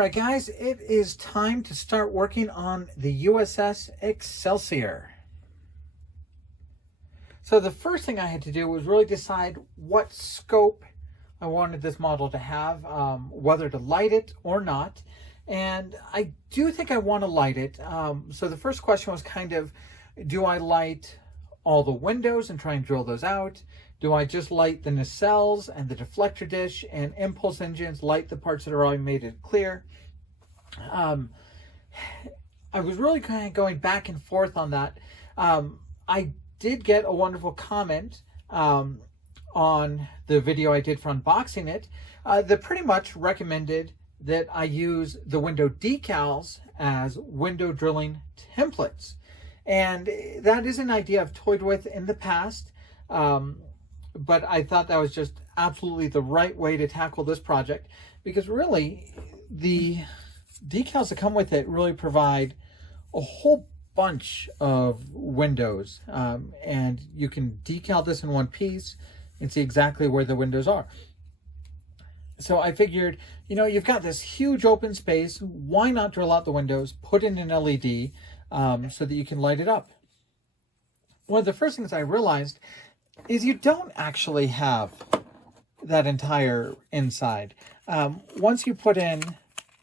Alright guys, it is time to start working on the USS Excelsior. So the first thing I had to do was really decide what scope I wanted this model to have, whether to light it or not. And I do think I want to light it. So the first question was kind of, do I light all the windows and try and drill those out? Do I just light the nacelles and the deflector dish and impulse engines, light the parts that are already made it clear? I was really kind of going back and forth on that. I did get a wonderful comment on the video I did for unboxing it that pretty much recommended that I use the window decals as window drilling templates. And that is an idea I've toyed with in the past. But I thought that was just absolutely the right way to tackle this project, because really the decals that come with it really provide a whole bunch of windows, and you can decal this in one piece and see exactly where the windows are. So I figured, you know, you've got this huge open space, why not drill out the windows, put in an LED so that you can light it up. One of the first things I realized is you don't actually have that entire inside. Once you put in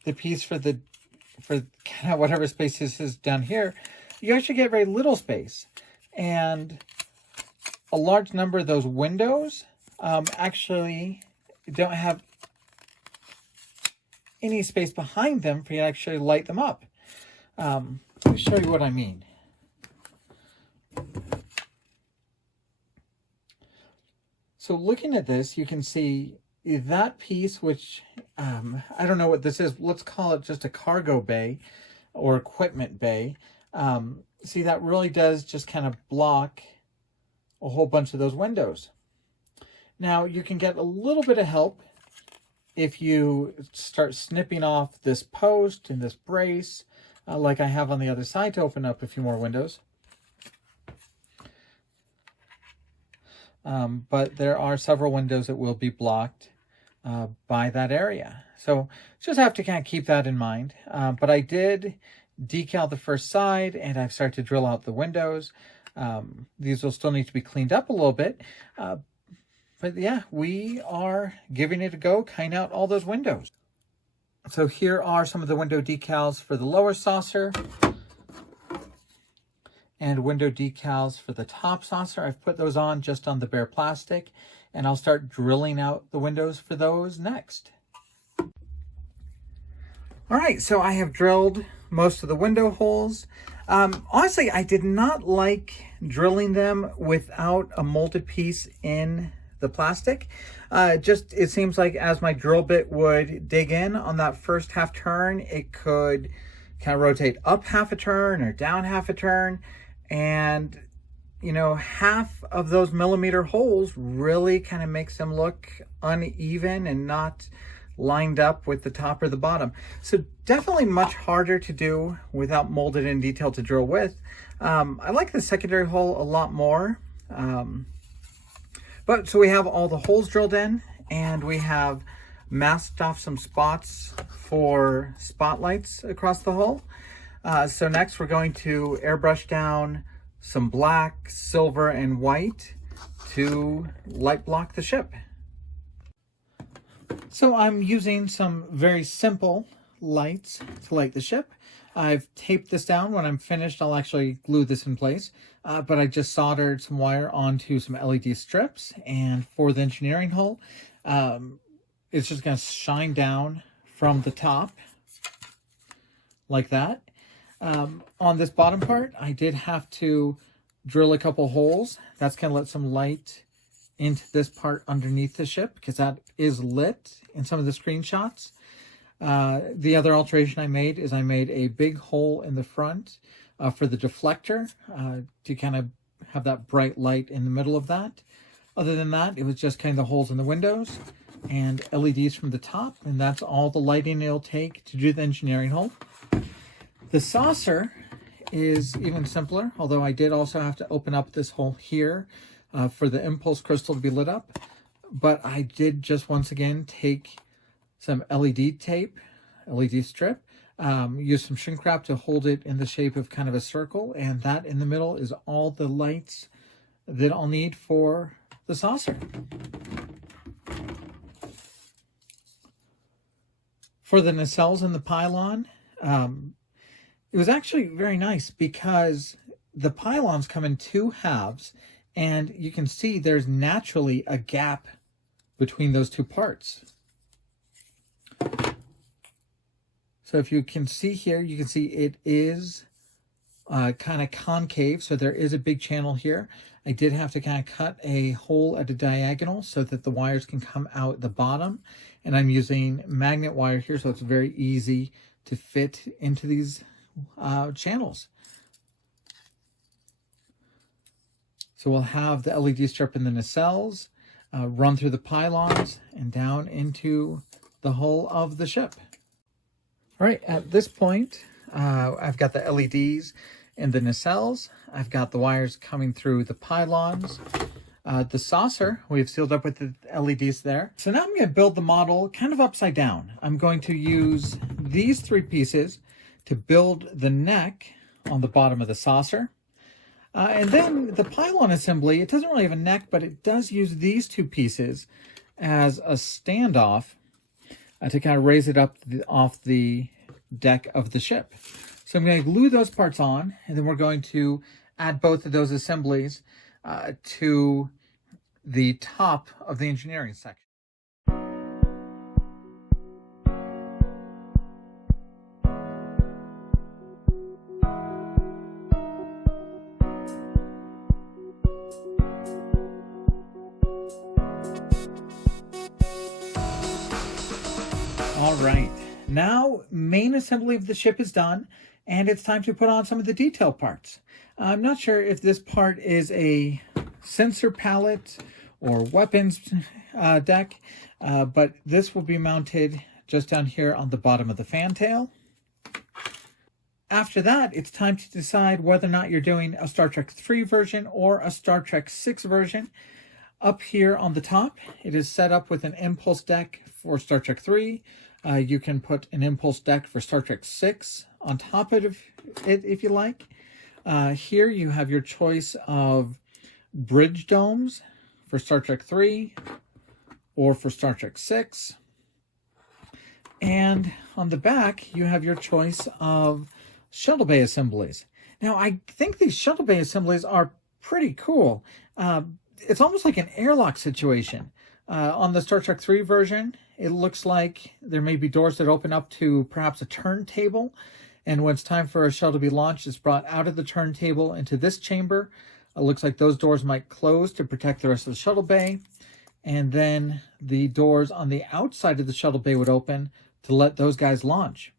the piece for kind of whatever space this is down here, you actually get very little space. And a large number of those windows actually don't have any space behind them for you to actually light them up. Let me show you what I mean. So looking at this, you can see that piece, which I don't know what this is. Let's call it just a cargo bay or equipment bay. See, that really does just kind of block a whole bunch of those windows. Now, you can get a little bit of help if you start snipping off this post and this brace, like I have on the other side, to open up a few more windows. But there are several windows that will be blocked by that area. So just have to kind of keep that in mind. But I did decal the first side, and I've started to drill out the windows. These will still need to be cleaned up a little bit. But yeah, we are giving it a go, cutting out all those windows. So here are some of the window decals for the lower saucer, and window decals for the top saucer. I've put those on just on the bare plastic, and I'll start drilling out the windows for those next. All right, so I have drilled most of the window holes. Honestly, I did not like drilling them without a molded piece in the plastic. It seems like as my drill bit would dig in on that first half turn, it could kind of rotate up half a turn or down half a turn. And, you know, half of those millimeter holes really kind of makes them look uneven and not lined up with the top or the bottom. So definitely much harder to do without molded in detail to drill with. I like the secondary hole a lot more. But so we have all the holes drilled in, and we have masked off some spots for spotlights across the hull. So next we're going to airbrush down some black, silver, and white to light block the ship. So I'm using some very simple lights to light the ship. I've taped this down. When I'm finished, I'll actually glue this in place. But I just soldered some wire onto some LED strips. And for the engineering hull, it's just going to shine down from the top like that. On this bottom part, I did have to drill a couple holes. That's going to let some light into this part underneath the ship, because that is lit in some of the screenshots. The other alteration I made is I made a big hole in the front for the deflector to kind of have that bright light in the middle of that. Other than that, it was just kind of the holes in the windows and LEDs from the top, and that's all the lighting it'll take to do the engineering hull. The saucer is even simpler, although I did also have to open up this hole here for the impulse crystal to be lit up. But I did just once again take some LED tape LED strip. Use some shrink wrap to hold it in the shape of kind of a circle, and that in the middle is all the lights that I'll need for the saucer. For the nacelles and the pylon, it was actually very nice because the pylons come in two halves, and you can see there's naturally a gap between those two parts. So if you can see here, you can see it is kind of concave, so there is a big channel here. I did have to kind of cut a hole at a diagonal so that the wires can come out the bottom, and I'm using magnet wire here, so it's very easy to fit into these channels. So we'll have the LED strip in the nacelles, run through the pylons and down into the hull of the ship. All right, at this point, I've got the LEDs in the nacelles. I've got the wires coming through the pylons. The saucer, we've sealed up with the LEDs there. So now I'm going to build the model kind of upside down. I'm going to use these three pieces to build the neck on the bottom of the saucer. And then the pylon assembly, it doesn't really have a neck, but it does use these two pieces as a standoff to kind of raise it up off the deck of the ship. So I'm going to glue those parts on, and then we're going to add both of those assemblies to the top of the engineering section. All right, now main assembly of the ship is done, and it's time to put on some of the detail parts. I'm not sure if this part is a sensor pallet or weapons deck, but this will be mounted just down here on the bottom of the fantail. After that, it's time to decide whether or not you're doing a Star Trek 3 version or a Star Trek 6 version. Up here on the top, it is set up with an impulse deck for Star Trek 3. You can put an impulse deck for Star Trek 6 on top of it if you like. Here you have your choice of bridge domes for Star Trek 3 or for Star Trek 6. And on the back, you have your choice of shuttle bay assemblies. Now, I think these shuttle bay assemblies are pretty cool. It's almost like an airlock situation. On the Star Trek 3 version, it looks like there may be doors that open up to perhaps a turntable. And when it's time for a shuttle to be launched, it's brought out of the turntable into this chamber. It looks like those doors might close to protect the rest of the shuttle bay. And then the doors on the outside of the shuttle bay would open to let those guys launch.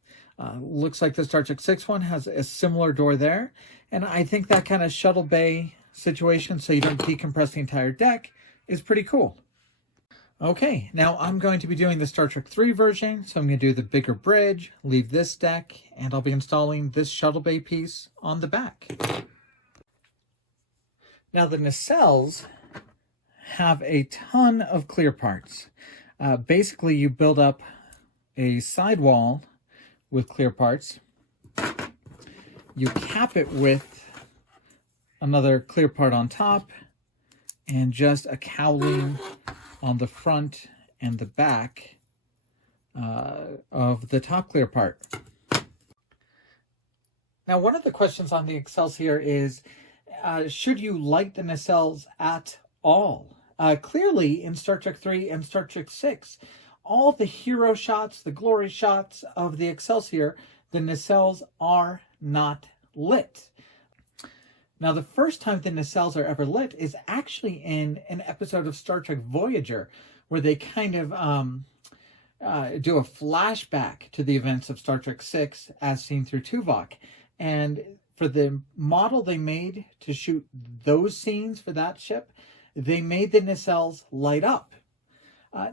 Looks like the Star Trek 6 one has a similar door there. And I think that kind of shuttle bay situation, so you don't decompress the entire deck, is pretty cool. Okay, now I'm going to be doing the Star Trek 3 version, so I'm going to do the bigger bridge, leave this deck, and I'll be installing this shuttle bay piece on the back. Now the nacelles have a ton of clear parts. Basically, you build up a sidewall with clear parts. You cap it with another clear part on top, and just a cowling on the front and the back of the top clear part. Now, one of the questions on the Excelsior is, should you light the nacelles at all? Clearly, in Star Trek 3 and Star Trek 6, all the hero shots, the glory shots of the Excelsior, the nacelles are not lit. Now, the first time the nacelles are ever lit is actually in an episode of Star Trek Voyager, where they kind of do a flashback to the events of Star Trek 6 as seen through Tuvok. And for the model they made to shoot those scenes for that ship, they made the nacelles light up.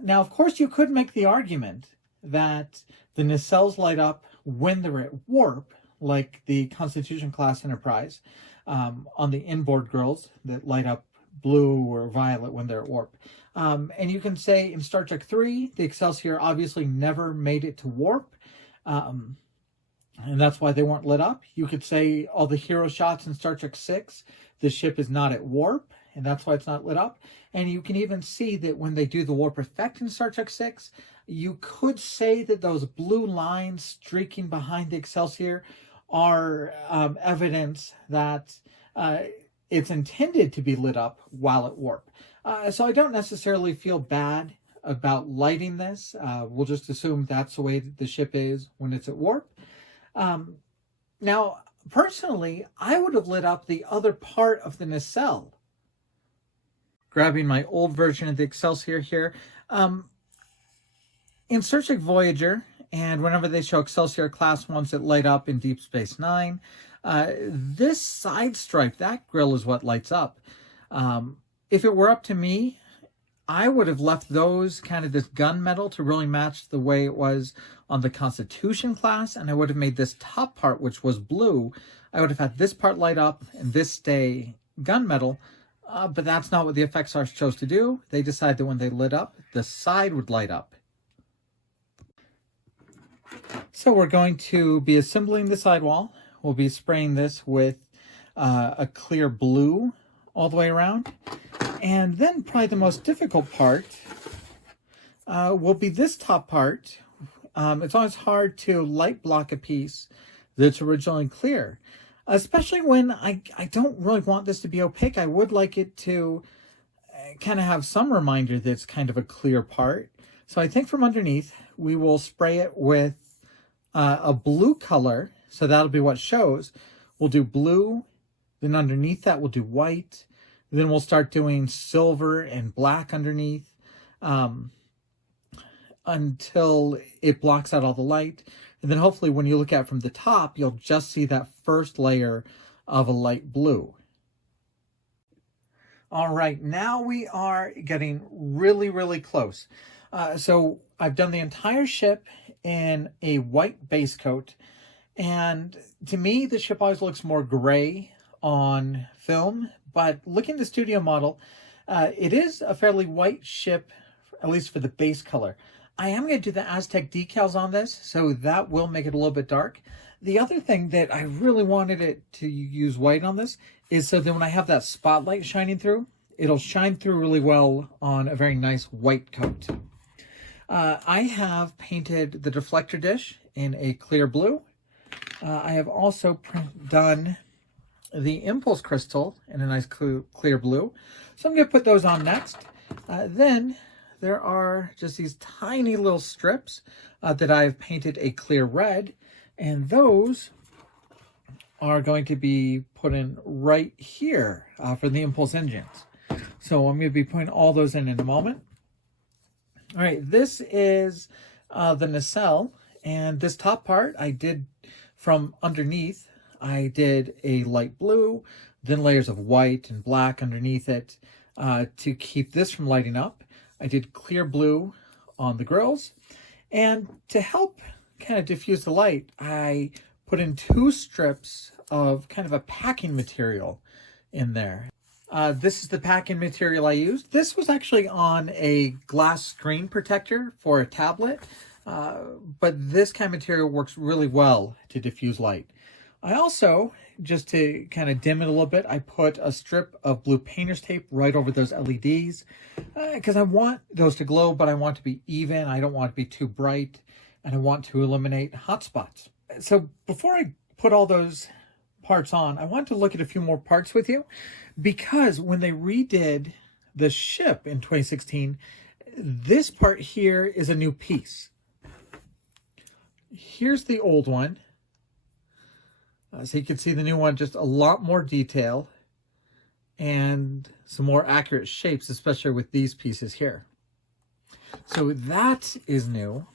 Now, of course, you could make the argument that the nacelles light up when they're at warp, like the Constitution class Enterprise, on the inboard grills that light up blue or violet when they're at warp. And you can say in Star Trek 3, the Excelsior obviously never made it to warp. And that's why they weren't lit up. You could say all the hero shots in Star Trek 6, the ship is not at warp, and that's why it's not lit up. And you can even see that when they do the warp effect in Star Trek 6, you could say that those blue lines streaking behind the Excelsior are evidence that it's intended to be lit up while at warp. So I don't necessarily feel bad about lighting this. We'll just assume that's the way that the ship is when it's at warp. Now, personally, I would have lit up the other part of the nacelle. Grabbing my old version of the Excelsior here. In Star Trek Voyager, and whenever they show Excelsior class ones that light up in Deep Space Nine, this side stripe, that grill is what lights up. If it were up to me, I would have left those kind of this gunmetal to really match the way it was on the Constitution class, and I would have made this top part, which was blue, I would have had this part light up and this stay gunmetal, but that's not what the effects artists chose to do. They decided that when they lit up, the side would light up. So we're going to be assembling the sidewall. We'll be spraying this with a clear blue all the way around. And then probably the most difficult part will be this top part. It's always hard to light block a piece that's originally clear, especially when I don't really want this to be opaque. I would like it to kind of have some reminder that it's kind of a clear part. So I think from underneath, we will spray it with a blue color. So that'll be what shows. We'll do blue, then underneath that we'll do white. Then we'll start doing silver and black underneath until it blocks out all the light. And then hopefully when you look at it from the top, you'll just see that first layer of a light blue. All right, now we are getting really, really close. So I've done the entire ship in a white base coat. And to me, the ship always looks more gray on film. But looking at the studio model, it is a fairly white ship, at least for the base color. I am going to do the Aztec decals on this, so that will make it a little bit dark. The other thing that I really wanted it to use white on this is so that when I have that spotlight shining through, it'll shine through really well on a very nice white coat. I have painted the deflector dish in a clear blue. I have also done the impulse crystal in a nice clear blue. So I'm going to put those on next. Then there are just these tiny little strips that I've painted a clear red, and those are going to be put in right here for the impulse engines. So I'm going to be putting all those in a moment. All right, this is the nacelle, and this top part I did from underneath. I did a light blue, then layers of white and black underneath it to keep this from lighting up. I did clear blue on the grills. And to help kind of diffuse the light, I put in 2 strips of kind of a packing material in there. This is the packing material I used. This was actually on a glass screen protector for a tablet, but this kind of material works really well to diffuse light. I also, just to kind of dim it a little bit, I put a strip of blue painter's tape right over those LEDs because I want those to glow, but I want it to be even. I don't want it to be too bright, and I want to eliminate hot spots. So before I put all those parts on, I want to look at a few more parts with you because when they redid the ship in 2016, this part here is a new piece. Here's the old one. So you can see the new one, just a lot more detail and some more accurate shapes, especially with these pieces here. So that is new.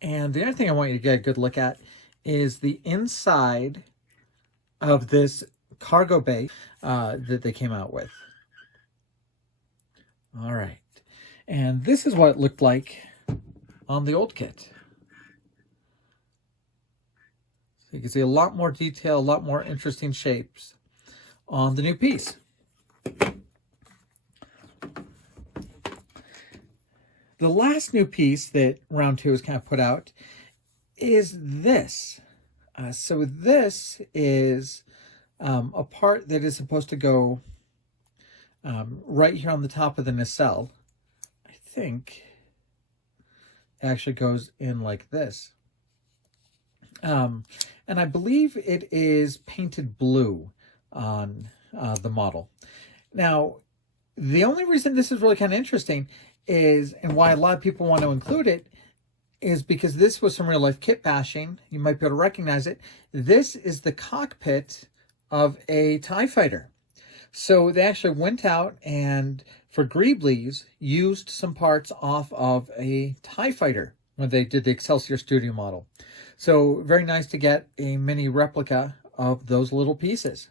And the other thing I want you to get a good look at is the inside of this cargo bay that they came out with. All right. And this is what it looked like on the old kit. You can see a lot more detail, a lot more interesting shapes on the new piece. The the last new piece that round 2 has kind of put out is this. So this is a part that is supposed to go right here on the top of the nacelle. I think it actually goes in like this. And I believe it is painted blue on the model. Now, the only reason this is really kind of interesting is, and why a lot of people want to include it, is because this was some real life kit bashing. You might be able to recognize it. This is the cockpit of a TIE fighter. So they actually went out and, for Greeblies, used some parts off of a TIE fighter when they did the Excelsior Studio model. So very nice to get a mini replica of those little pieces.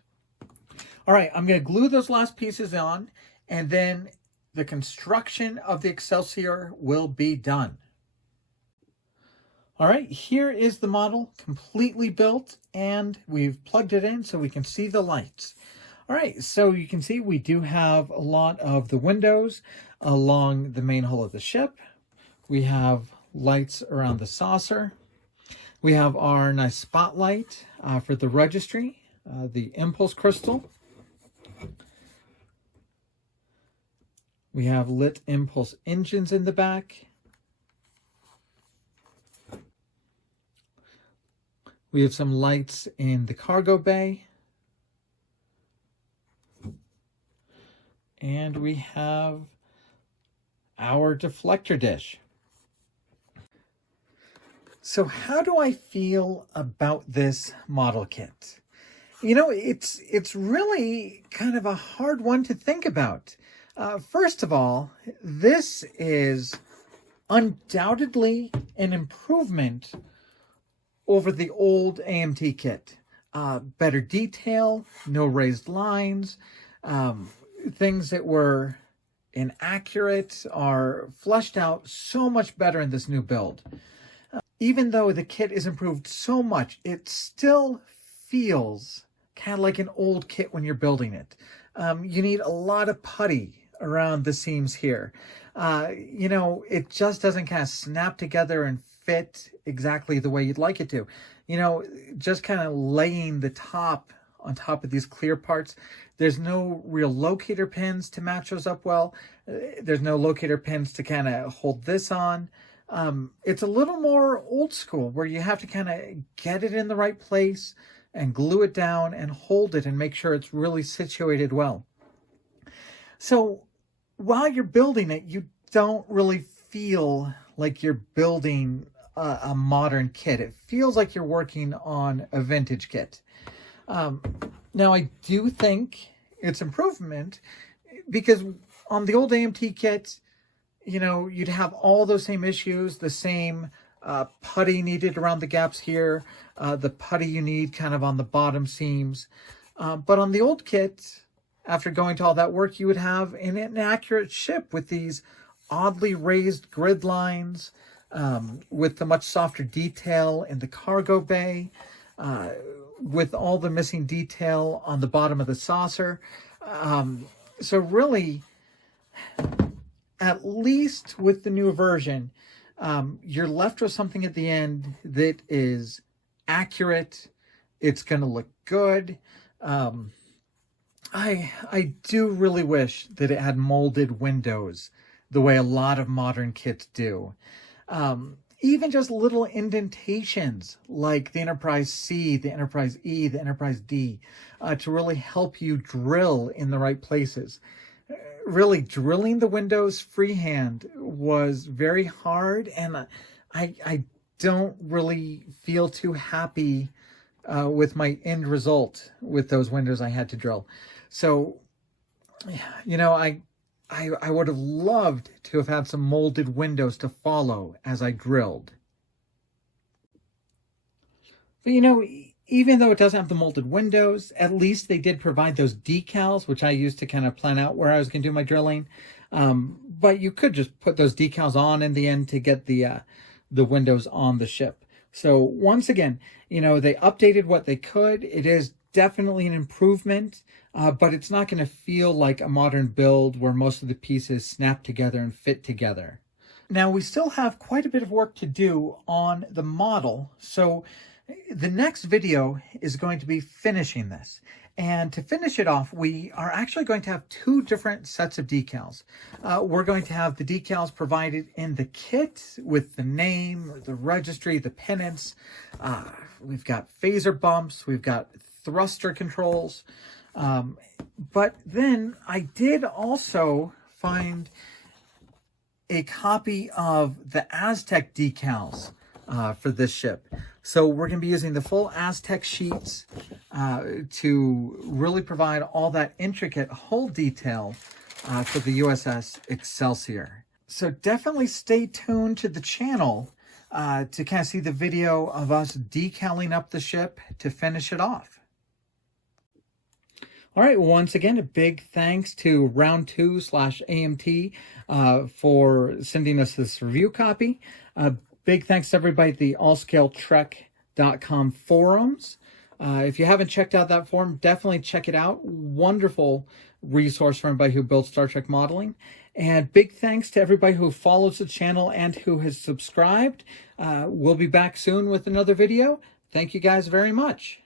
All right, I'm going to glue those last pieces on, and then the construction of the Excelsior will be done. All right, here is the model completely built, and we've plugged it in so we can see the lights. All right, so you can see we do have a lot of the windows along the main hull of the ship. We have lights around the saucer. We have our nice spotlight for the registry, the impulse crystal. We have lit impulse engines in the back. We have some lights in the cargo bay. And we have our deflector dish. So how do I feel about this model kit? You know, it's really kind of a hard one to think about. First of all, this is undoubtedly an improvement over the old AMT kit. Better detail, no raised lines, things that were inaccurate are fleshed out so much better in this new build. Even though the kit is improved so much, it still feels kind of like an old kit when you're building it. You need a lot of putty around the seams here. You know, it just doesn't kind of snap together and fit exactly the way you'd like it to. You know, just kind of laying the top on top of these clear parts. There's no real locator pins to match those up well. There's no locator pins to kind of hold this on. It's a little more old school where you have to kind of get it in the right place and glue it down and hold it and make sure it's really situated well. So while you're building it, you don't really feel like you're building a modern kit. It feels like you're working on a vintage kit. Now, I do think it's improvement because on the old AMT kit, you know, you'd have all those same issues, the same putty needed around the gaps here, the putty you need kind of on the bottom seams. But on the old kit, after going to all that work, you would have an inaccurate ship with these oddly raised grid lines, with the much softer detail in the cargo bay, with all the missing detail on the bottom of the saucer. So really, at least with the new version, you're left with something at the end that is accurate. It's going to look good. I do really wish that it had molded windows the way a lot of modern kits do. Even just little indentations like the Enterprise C, the Enterprise E, the Enterprise D, to really help you drill in the right places. Really, drilling the windows freehand was very hard, and I don't really feel too happy with my end result with those windows I had to drill. So, you know, I would have loved to have had some molded windows to follow as I drilled. But, you know, even though it doesn't have the molded windows, at least they did provide those decals, which I used to kind of plan out where I was going to do my drilling. But you could just put those decals on in the end to get the windows on the ship. So once again, you know, they updated what they could. It is definitely an improvement, but it's not going to feel like a modern build where most of the pieces snap together and fit together. Now we still have quite a bit of work to do on the model, so the next video is going to be finishing this. And to finish it off, we are actually going to have two different sets of decals. We're going to have the decals provided in the kit with the name, the registry, the pennants. We've got phaser bumps, we've got thruster controls. But then I did also find a copy of the Aztec decals for this ship. So we're going to be using the full Aztec sheets to really provide all that intricate hull detail for the USS Excelsior. So definitely stay tuned to the channel to kind of see the video of us decaling up the ship to finish it off. All right, once again, a big thanks to Round2/AMT for sending us this review copy. Big thanks to everybody at the allscaletrek.com forums. If you haven't checked out that forum, definitely check it out. Wonderful resource for anybody who builds Star Trek modeling. And big thanks to everybody who follows the channel and who has subscribed. We'll be back soon with another video. Thank you guys very much.